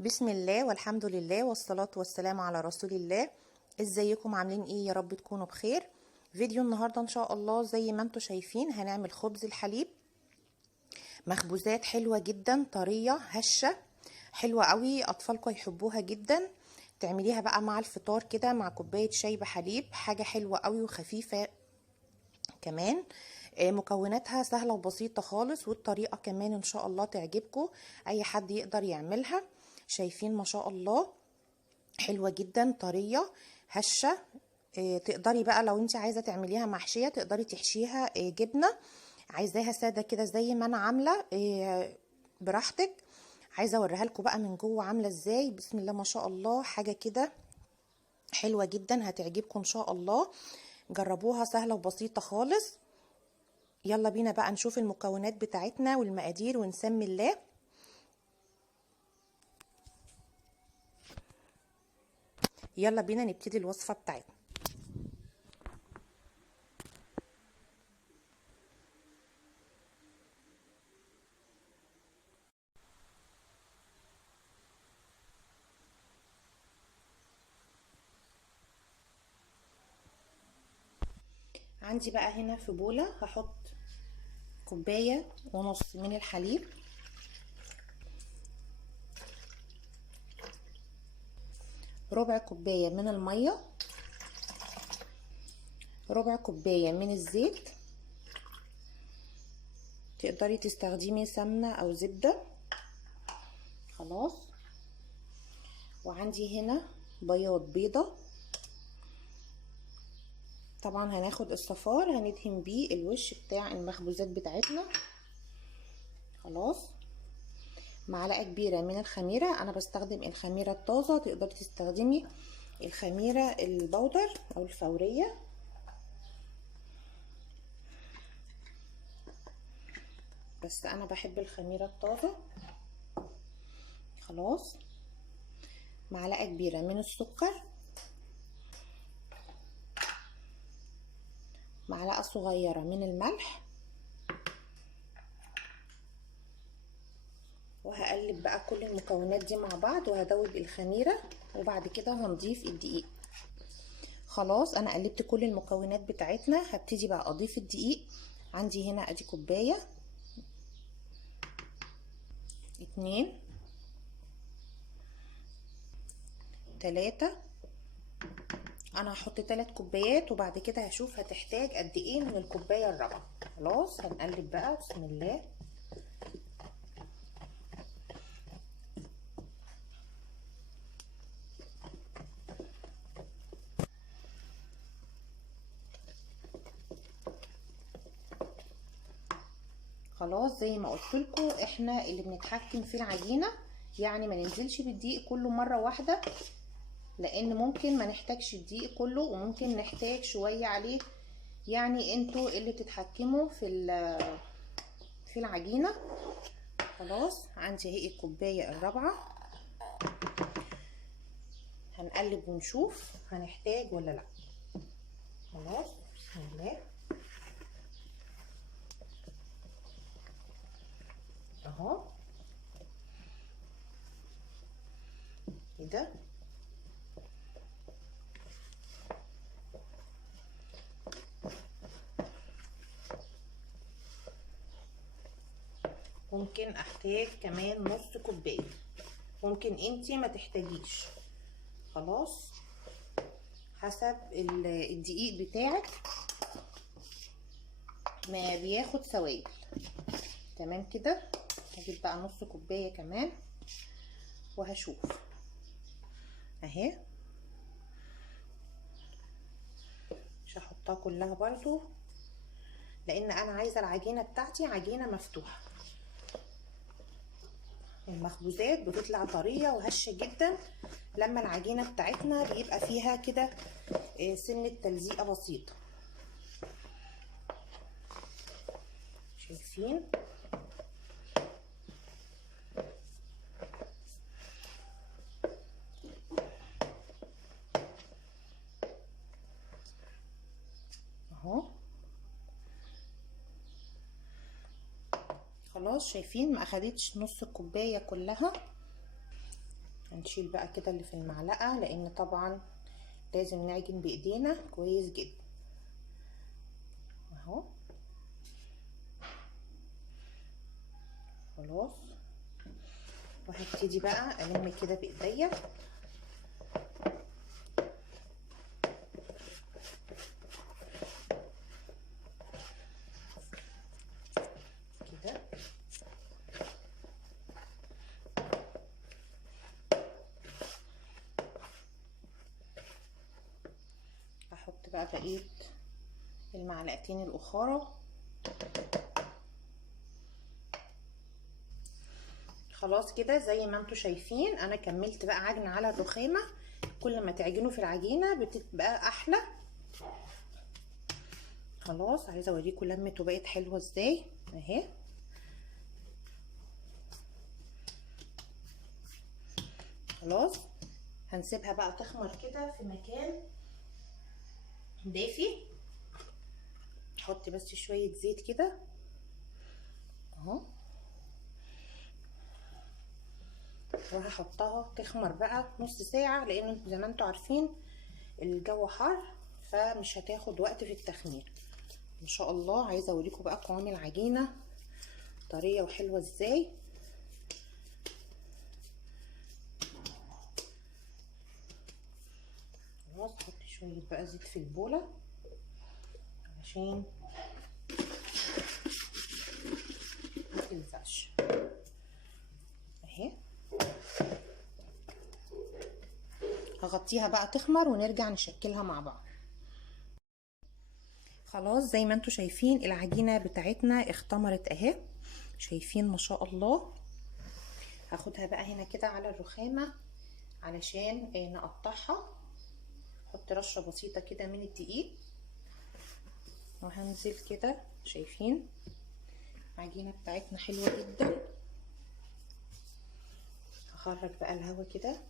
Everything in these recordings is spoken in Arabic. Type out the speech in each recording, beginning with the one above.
بسم الله والحمد لله والصلاة والسلام على رسول الله. ازيكم عاملين ايه؟ يا رب تكونوا بخير. فيديو النهاردة ان شاء الله زي ما انتم شايفين هنعمل خبز الحليب. مخبوزات حلوة جدا، طرية هشة حلوة قوي، اطفالكم يحبوها جدا. تعمليها بقى مع الفطار كده مع كوباية شاي بحليب، حاجة حلوة قوي وخفيفة كمان. مكوناتها سهلة وبسيطة خالص، والطريقة كمان ان شاء الله تعجبكم، اي حد يقدر يعملها. شايفين ما شاء الله حلوة جدا، طرية هشة. تقدري بقى لو انت عايزة تعمليها محشية تقدري تحشيها جبنة، عايزاها سادة كده زي ما انا عاملة براحتك. عايزة اوريها لكم بقى من جوه عاملة ازاي. بسم الله ما شاء الله، حاجة كده حلوة جدا هتعجبكم ان شاء الله. جربوها، سهلة وبسيطة خالص. يلا بينا بقى نشوف المكونات بتاعتنا والمقادير ونسمي الله. يلا بينا نبتدي الوصفة بتاعتنا. عندي بقى هنا في بولة هحط كوباية ونص من الحليب، ربع كوباية من المية، ربع كوباية من الزيت، تقدري تستخدمي سمنة او زبدة خلاص. وعندي هنا بياض بيضة، طبعا هناخد الصفار هندهن بيه الوش بتاع المخبوزات بتاعتنا خلاص. معلقة كبيرة من الخميرة، انا بستخدم الخميرة الطازة، تقدري تستخدمي الخميرة البودر او الفورية. بس انا بحب الخميرة الطازة خلاص. معلقة كبيرة من السكر، معلقة صغيرة من الملح، وهقلب بقى كل المكونات دي مع بعض وهدوب الخميرة، وبعد كده هنضيف الدقيق خلاص. انا قلبت كل المكونات بتاعتنا، هبتدي بقى اضيف الدقيق. عندي هنا ادي كوباية، 2، 3. انا هحط 3 كوبايات، وبعد كده هشوف هتحتاج قد ايه من الكوباية الرابعة خلاص. هنقلب بقى بسم الله. خلاص زي ما قلت لكم احنا اللي بنتحكم في العجينه، يعني ما ننزلش بالدقيق كله مره واحده، لان ممكن ما نحتاجش الدقيق كله وممكن نحتاج شويه عليه. يعني انتوا اللي بتتحكموا في العجينه خلاص. عندي اهي الكوبايه الرابعه، هنقلب ونشوف هنحتاج ولا لا. خلاص بسم الله اهو كده. ممكن احتاج كمان نص كوبايه، ممكن انتي ما تحتاجيش خلاص، حسب الدقيق بتاعك ما بياخد سوائل. تمام كده. هجيب بقى نص كوبايه كمان وهشوف اهي. مش هحطها كلها برضو، لان انا عايزه العجينه بتاعتي عجينه مفتوحه. المخبوزات بتطلع طريه وهشه جدا لما العجينه بتاعتنا بيبقى فيها كده سنه تلزيقه بسيطه. شايفين اهو خلاص. شايفين ما اخدتش نص الكوبايه كلها. هنشيل بقى كده اللي في المعلقة، لان طبعا لازم نعجن بايدينا كويس جدا اهو. خلاص، وهبتدي بقى الم كده بايديا كده. هحط بقى بقيه المعلقتين الاخرى. خلاص كده زي ما انتوا شايفين انا كملت بقى عجن على الرخامه. كل ما تعجنوا في العجينه بتبقى احلى. خلاص، عايزه اوريكم لمته بقت حلوه ازاي اهي. خلاص، هنسيبها بقى تخمر كده في مكان دافي. احط بس شويه زيت كده اهو، وهحطها تخمر بقى نص ساعه، لان زي ما انتوا عارفين الجو حر فمش هتاخد وقت في التخمير ان شاء الله. عايزه اوريكم بقى قوام العجينه طريه وحلوه ازاي. خلاص، احط شويه بقى زيت في البوله عشان ما تلزقش اهي. هغطيها بقى تخمر ونرجع نشكلها مع بعض. خلاص، زي ما انتوا شايفين العجينه بتاعتنا اختمرت اهي، شايفين ما شاء الله. هاخدها بقى هنا كده على الرخامه علشان نقطعها. احط رشه بسيطه كده من الدقيق وهنزل كده. شايفين العجينه بتاعتنا حلوه جدا. هخرج بقى الهواء كده.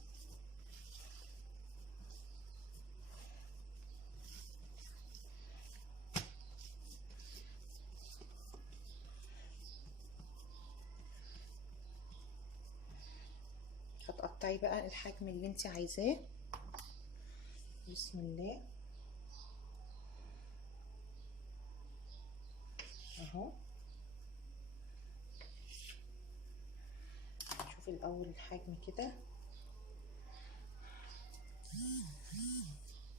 هتقطعي بقى الحجم اللي انت عايزاه. بسم الله اهو. شوفي الاول الحجم كده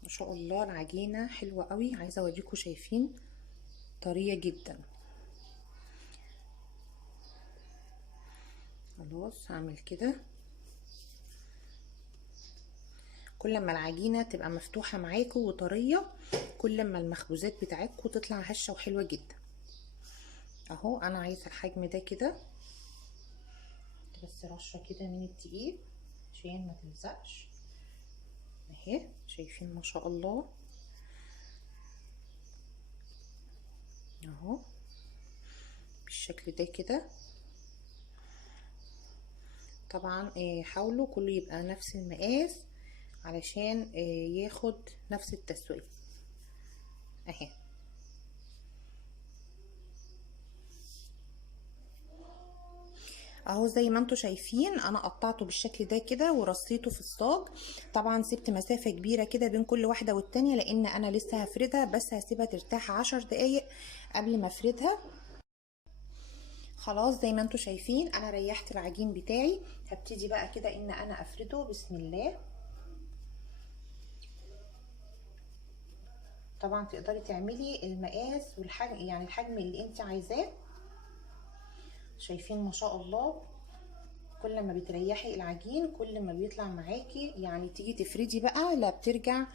ما شاء الله. العجينه حلوه قوي، عايزه اوريكم. شايفين طريه جدا. خلاص، هعمل كده. كل ما العجينه تبقى مفتوحه معاكم وطريه كل ما المخبوزات بتاعتكم تطلع هشه وحلوه جدا اهو. انا عايزه الحجم ده كده. بس رشه كده من الدقيق عشان ما تلزقش اهي. شايفين ما شاء الله اهو بالشكل ده كده. طبعا حاولوا كله يبقى نفس المقاس علشان ياخد نفس التسوية اهي. اهو زي ما انتوا شايفين انا قطعته بالشكل ده كده ورصيته في الصاج. طبعا سبت مسافة كبيرة كده بين كل واحدة والتانية لان انا لسه هفردها، بس هسيبها ترتاح 10 دقايق قبل ما افردها. خلاص، زي ما انتوا شايفين انا ريحت العجين بتاعي. هبتدي بقى كده ان انا افرده. بسم الله. طبعا تقدري تعملي المقاس والحجم، يعني الحجم اللي انت عايزاه. شايفين ما شاء الله كل ما بتريحي العجين كل ما بيطلع معاكي، يعني تيجي تفردي بقى لا بترجع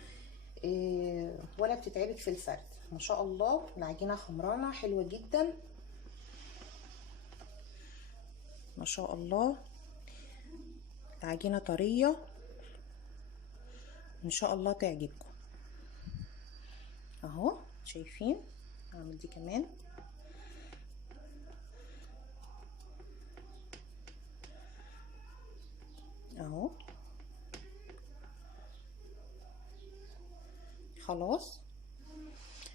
ولا بتتعبك في الفرد. ما شاء الله العجينه خمرانه حلوه جدا ما شاء الله. العجينه طريه ان شاء الله تعجبكم اهو. شايفين هعمل دي كمان اهو.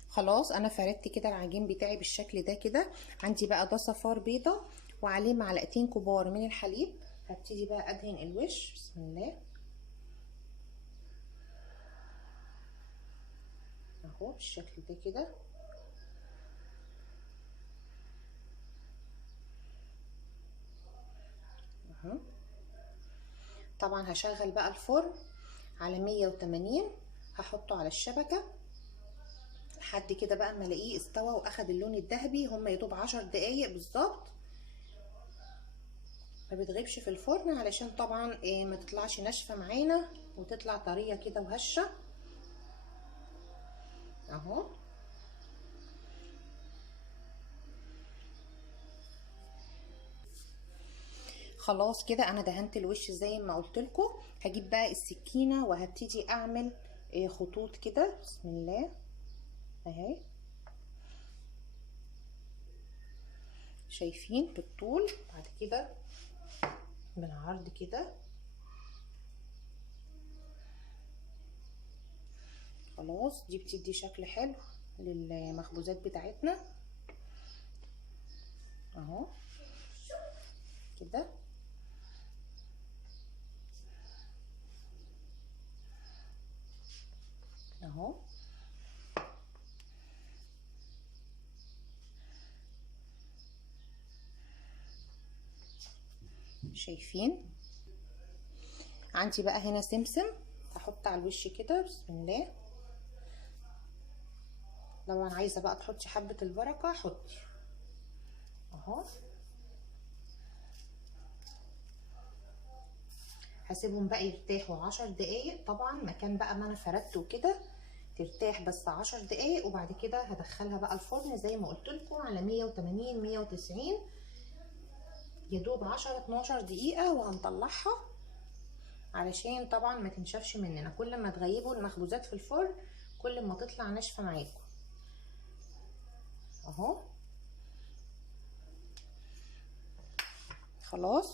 خلاص انا فردت كده العجين بتاعي بالشكل ده كده. عندي بقى ده صفار بيضه وعليه معلقتين كبار من الحليب. هبتدي بقى ادهن الوش. بسم الله اهو بالشكل ده كده. اهو طبعا هشغل بقى الفرن على 180، هحطه على الشبكه لحد كده بقى اما الاقيه استوى واخد اللون الذهبي. هما يدوب 10 دقايق بالظبط، ما بتغيبش في الفرن علشان طبعا ما تطلعش ناشفه معانا وتطلع طريه كده وهشه اهو. خلاص كده انا دهنت الوش زي ما قلت لكم. هجيب بقى السكينه وهبتدي اعمل خطوط كده. بسم الله اهي، شايفين بالطول، بعد كده بالعرض كده. خلاص دي بتدي شكل حلو للمخبوزات بتاعتنا اهو كده. اهو شايفين. عندي بقى هنا سمسم هحط على الوش كده. بسم الله. لو انا عايزه بقى تحطي حبه البركه حطي اهو. هسيبهم بقى يرتاحوا 10 دقايق طبعا، مكان بقى ما انا فردت وكده ترتاح بس 10 دقايق، وبعد كده هدخلها بقى الفرن زي ما قلت لكم على 180 190 يا دوب 10 12 دقيقه، وهنطلعها علشان طبعا ما تنشفش مننا. كل ما تغيبوا المخبوزات في الفرن كل ما تطلع ناشفه معاكم اهو. خلاص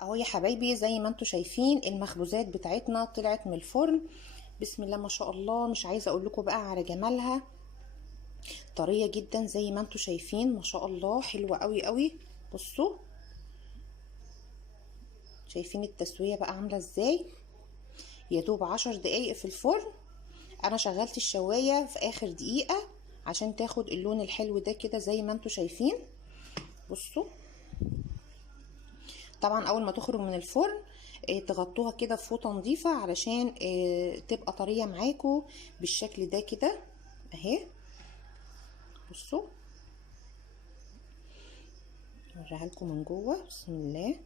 اهو يا حبايبي، زي ما انتم شايفين المخبوزات بتاعتنا طلعت من الفرن. بسم الله ما شاء الله. مش عايزه اقول لكم بقى على جمالها، طريه جدا زي ما انتم شايفين ما شاء الله، حلوه قوي قوي. بصوا شايفين التسويه بقى عامله ازاي. يا دوب 10 دقايق في الفرن. انا شغلت الشوايه في اخر دقيقه عشان تاخد اللون الحلو ده كده زي ما انتم شايفين. بصوا طبعا اول ما تخرج من الفرن تغطوها كده بفوطه نظيفه علشان تبقى طريه معاكم بالشكل ده كده اهي. بصوا اوريها لكم من جوه. بسم الله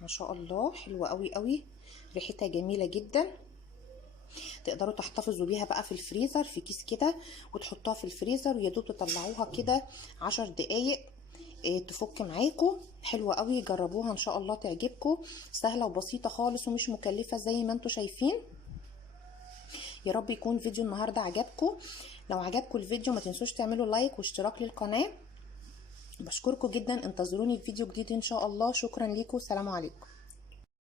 ما شاء الله، حلوه قوي قوي، ريحتها جميله جدا. تقدروا تحتفظوا بيها بقى في الفريزر في كيس كده وتحطوها في الفريزر، ويا دوب تطلعوها كده 10 دقايق تفك معاكم. حلوه قوي، جربوها ان شاء الله تعجبكم. سهله وبسيطه خالص ومش مكلفه زي ما انتم شايفين. يا رب يكون فيديو النهارده عجبكم. لو عجبكم الفيديو ما تنسوش تعملوا لايك واشتراك للقناه. بشكركم جدا، انتظروني في فيديو جديد ان شاء الله. شكرا ليكم، سلام عليكم.